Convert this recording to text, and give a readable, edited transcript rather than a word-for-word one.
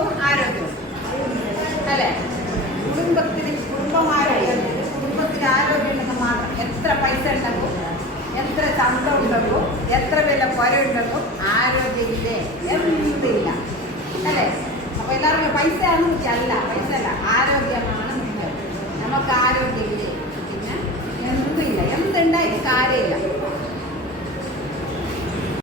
കുടുംബവും ആരോഗ്യവും അല്ലേ? കുടുംബത്തിൽ ആരോഗ്യം ഉണ്ടെങ്കിൽ മാത്രം എത്ര പൈസ ഉണ്ടെങ്കിൽ, എത്ര ചന്തം ഉണ്ടെങ്കിൽ, എത്ര വില പുര ഉണ്ടെങ്കിൽ ആരോഗ്യമില്ലേ എന്തില്ല അല്ലേ? അപ്പോൾ എല്ലാവർക്കും പൈസ ആണെന്ന് വെച്ചാൽ അല്ല, പൈസ അല്ല.